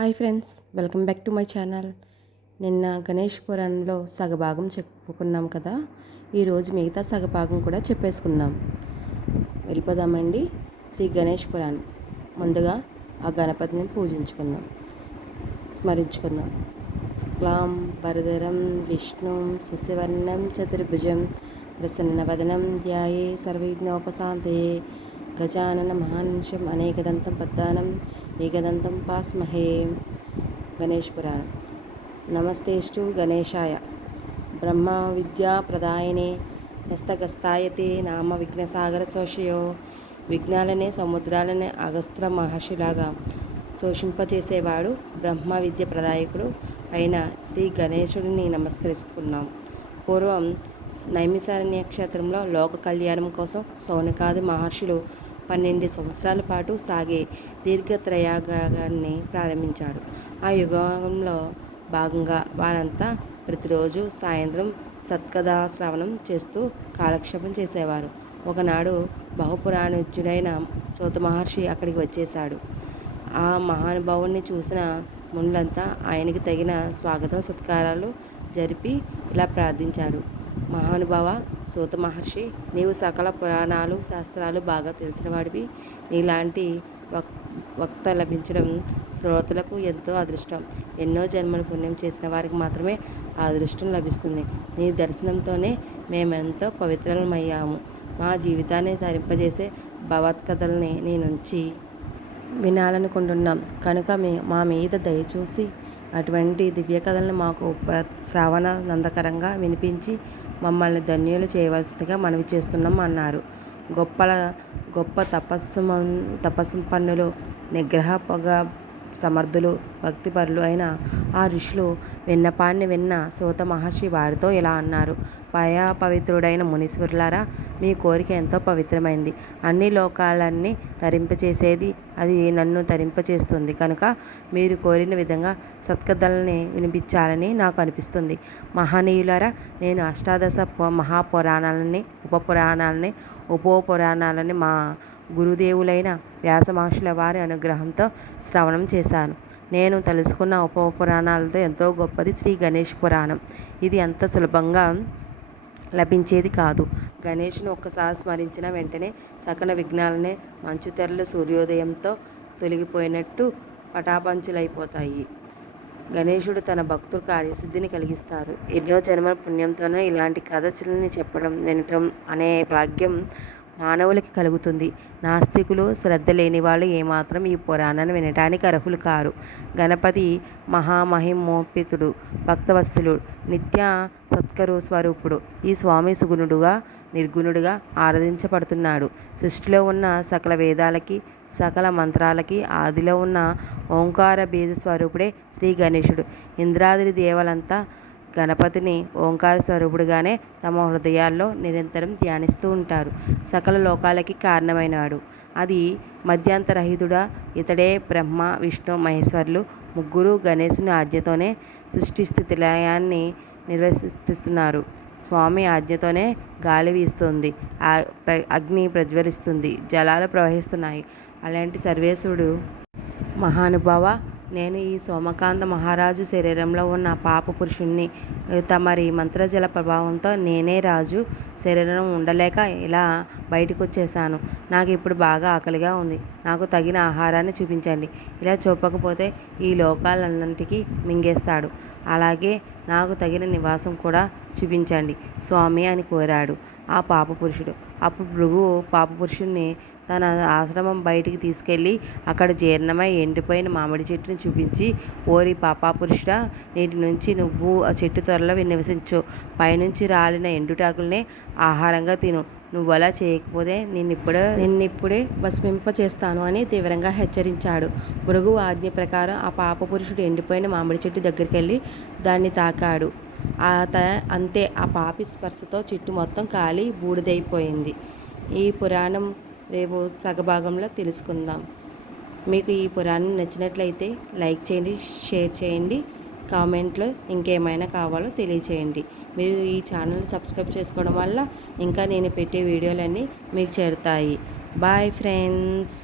Hi friends, welcome back to my channel. నిన్న గణేష్ పురాణంలో సగభాగం చెప్పుకున్నాం కదా. ఈరోజు మిగతా సగభాగం కూడా చెప్పేసుకుందాం. వెళ్ళిపోదామండి. శ్రీ గణేష్ పురాణం. ముందుగా ఆ గణపతిని పూజించుకుందాం, స్మరించుకుందాం. శుక్లాం వరదరం విష్ణుం శశివర్ణం చతుర్భుజం ప్రసన్నవదనం ధ్యాయే సర్వవిఘ్నోపశాంతయే గజానన మహానిషం అనేకదంతం పద్దానం ఏకదంతం పాస్మహే. గణేష్ పురాణం. నమస్తేస్తు గణేశాయ బ్రహ్మ విద్యా ప్రదాయనే హస్తగస్తాయతే నామ విఘ్నసాగర శోషయో. విఘ్నాలనే సముద్రాలనే అగస్త్ర మహర్షిలాగా శోషింపచేసేవాడు బ్రహ్మ విద్య ప్రదాయకుడు అయిన శ్రీ గణేశుడిని నమస్కరిస్తున్నాం. పూర్వం నైమిసారణ్య క్షేత్రంలో లోక కళ్యాణం కోసం సౌనకాది మహర్షులు 12 సంవత్సరాల పాటు సాగే దీర్ఘత్రయాగాన్ని ప్రారంభించాడు. ఆ యుగంలో భాగంగా వారంతా ప్రతిరోజు సాయంత్రం సత్కథా శ్రవణం చేస్తూ కాలక్షేపం చేసేవారు. ఒకనాడు బహుపురాణిజ్ఞుడైన సూత మహర్షి అక్కడికి వచ్చేశాడు. ఆ మహానుభావుణ్ణి చూసిన మునులంతా ఆయనకి తగిన స్వాగతం సత్కారాలు జరిపి ఇలా ప్రార్థించాడు. మహానుభావ సూత మహర్షి, నీవు సకల పురాణాలు శాస్త్రాలు బాగా తెలిసినవాడివి. నీలాంటి వక్త లభించడం శ్రోతలకు ఎంతో అదృష్టం. ఎన్నో జన్మలు పుణ్యం చేసిన వారికి మాత్రమే ఆ అదృష్టం లభిస్తుంది. నీ దర్శనంతోనే మేమెంతో పవిత్రమయ్యాము. మా జీవితాన్ని తరింపజేసే భగవత్కథల్ని నీ నుంచి వినాలనుకుంటున్నాం కనుక మా మీద దయచూసి అటువంటి దివ్య కథలను మాకు శ్రావణ నందకరంగా వినిపించి మమ్మల్ని ధన్యులు చేయవలసిందిగా మనవి చేస్తున్నాం అన్నారు. గొప్ప తపస్సంపన్నులు, నిగ్రహ పొగ సమర్థులు, భక్తిపరులు అయిన ఆ ఋషులు విన్నపాన్ని విన్న సూత మహర్షి వారితో ఇలా అన్నారు. పవిత్రుడైన మునీశ్వరులారా, మీ కోరిక ఎంతో పవిత్రమైంది. అన్ని లోకాలన్నీ తరింపచేసేది అది నన్ను తరింపచేస్తుంది కనుక మీరు కోరిన విధంగా సత్కథల్ని వినిపించాలని నాకు అనిపిస్తుంది. మహనీయులారా, నేను అష్టాదశ మహాపురాణాలని, ఉపోపురాణాలని మా గురుదేవులైన వ్యాసమహర్షుల వారి అనుగ్రహంతో శ్రవణం చేశాను. నేను తెలుసుకున్న ఉపపురాణాలతో ఎంతో గొప్పది శ్రీ గణేష్ పురాణం. ఇది అంత సులభంగా లభించేది కాదు. గణేష్ను ఒక్కసారి స్మరించిన వెంటనే సకల విఘ్నాలనే మంచుతెరలు సూర్యోదయంతో తొలగిపోయినట్టు పటాపంచులైపోతాయి. గణేశుడు తన భక్తుల కార్యసిద్ధిని కలిగిస్తారు. ఎన్నో జన్మల పుణ్యంతోనే ఇలాంటి కథలని చెప్పడం, వినటం అనే భాగ్యం మానవులకి కలుగుతుంది. నాస్తికులు, శ్రద్ధ లేని వాళ్ళు ఏమాత్రం ఈ పురాణాన్ని వినటానికి అర్హులు కారు. గణపతి మహామహిమోపితుడు, భక్తవత్సలుడు, నిత్య సత్కరు స్వరూపుడు. ఈ స్వామి సుగుణుడుగా, నిర్గుణుడుగా ఆరాధించబడుతున్నాడు. సృష్టిలో ఉన్న సకల వేదాలకి, సకల మంత్రాలకి ఆదిలో ఉన్న ఓంకార బీజ స్వరూపుడే శ్రీ గణేశుడు. ఇంద్రాది దేవలంతా గణపతిని ఓంకార స్వరూపుడుగానే తమ హృదయాల్లో నిరంతరం ధ్యానిస్తూ ఉంటారు. సకల లోకాలకి కారణమైనవాడు. అది మధ్యాంతరహితుడా. ఇతడే బ్రహ్మ, విష్ణు, మహేశ్వరులు ముగ్గురు గణేశుని ఆజ్ఞతోనే సృష్టి స్థితి లయాన్ని నిర్వర్తిస్తున్నారు. స్వామి ఆజ్ఞతోనే గాలి వీస్తుంది, అగ్ని ప్రజ్వలిస్తుంది, జలాలు ప్రవహిస్తున్నాయి. అలాంటి సర్వేశ్వరుడు మహానుభావ, నేను ఈ సోమకాంత మహారాజు శరీరంలో ఉన్న పాప పురుషుణ్ణి. తమరి మంత్రజల ప్రభావంతో నేనే రాజు శరీరం ఉండలేక ఇలా బయటకు వచ్చేసాను. నాకు ఇప్పుడు బాగా ఆకలిగా ఉంది. నాకు తగిన ఆహారాన్ని చూపించండి. ఇలా చూపకపోతే ఈ లోకాలన్నింటికీ మింగేస్తాడు. అలాగే నాకు తగిన నివాసం కూడా చూపించండి స్వామి అని కోరాడు ఆ పాపపురుషుడు. అప్పుడు భృగువు పాపపురుషుణ్ణి తన ఆశ్రమం బయటికి తీసుకెళ్ళి అక్కడ జీర్ణమై ఎండిపోయిన మామిడి చెట్టుని చూపించి, ఓరి పాపపురుషుడా, నేటి నుంచి నువ్వు ఆ చెట్టు త్వరలో నివసించు. పైనుంచి రాలిన ఎండుటాకులనే ఆహారంగా తిను. నువ్వు అలా చేయకపోతే నిన్నిప్పుడే భస్మింప చేస్తాను అని తీవ్రంగా హెచ్చరించాడు. భృగువు ఆజ్ఞ ప్రకారం ఆ పాపపురుషుడు ఎండిపోయిన మామిడి చెట్టు దగ్గరికి వెళ్ళి దాన్ని తాకాడు. అంతే, ఆ పాపి స్పర్శతో చెట్టు మొత్తం కాలి బూడిదైపోయింది. ఈ పురాణం రేపు సగభాగంలో తెలుసుకుందాం. మీకు ఈ పురాణం నచ్చినట్లయితే లైక్ చేయండి, షేర్ చేయండి, కామెంట్లో ఇంకేమైనా కావాలో తెలియచేయండి. మీరు ఈ ఛానల్ సబ్స్క్రైబ్ చేసుకోవడం వల్ల ఇంకా నేను పెట్టే వీడియోలన్నీ మీకు చేరుతాయి. Bye friends.